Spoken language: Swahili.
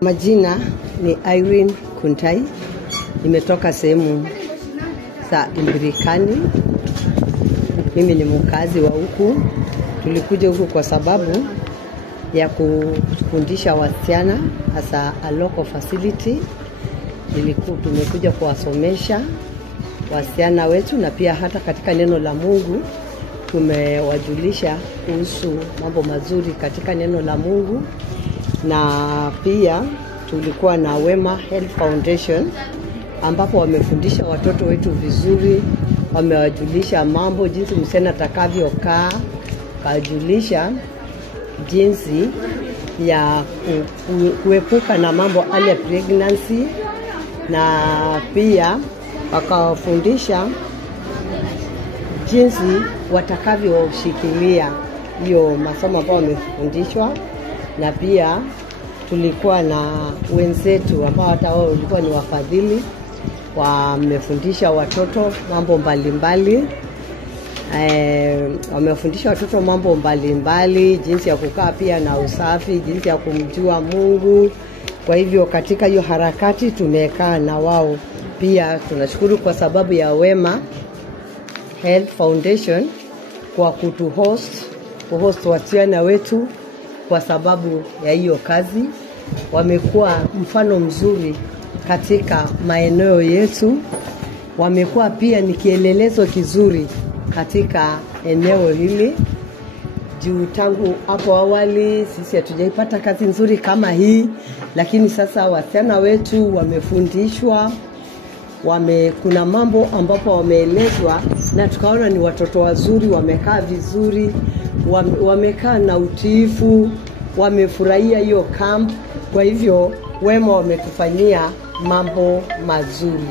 Majina ni Irene Kuntai. Nimetoka sehemu za Imbirikani. Mimi ni mkazi wa huku. Tulikuja huku kwa sababu ya kufundisha wasichana hasa a local facility. Tumekuja kuwasomesha wasichana wetu, na pia hata katika neno la Mungu tumewajulisha kuhusu mambo mazuri katika neno la Mungu. Na pia tulikuwa na Wema Health Foundation ambapo wamefundisha watoto wetu vizuri, wamewajulisha mambo jinsi msichana atakavyokaa, kajulisha jinsi ya kuepuka na mambo early pregnancy, na pia wakawafundisha jinsi watakavyoshikilia hiyo masomo ambayo wamefundishwa. Na pia tulikuwa na wenzetu ambao hata wao walikuwa ni wafadhili, wamefundisha watoto mambo mbalimbali. Wamefundisha watoto mambo mbalimbali, jinsi ya kukaa pia na usafi, jinsi ya kumjua Mungu. Kwa hivyo katika hiyo harakati tumekaa na wao. Pia tunashukuru kwa sababu ya Wema Health Foundation kwa kuhost wasichana wetu. Kwa sababu ya hiyo kazi wamekuwa mfano mzuri katika maeneo yetu. Wamekuwa pia ni kielelezo kizuri katika eneo hili. Juu tangu hapo awali sisi hatujaipata kazi nzuri kama hii, lakini sasa wasichana wetu wamefundishwa, kuna mambo ambapo wameelezwa na tukaona ni watoto wazuri, wamekaa vizuri, wamekaa na utiifu, wamefurahia hiyo camp. Kwa hivyo Wema wametufanyia mambo mazuri.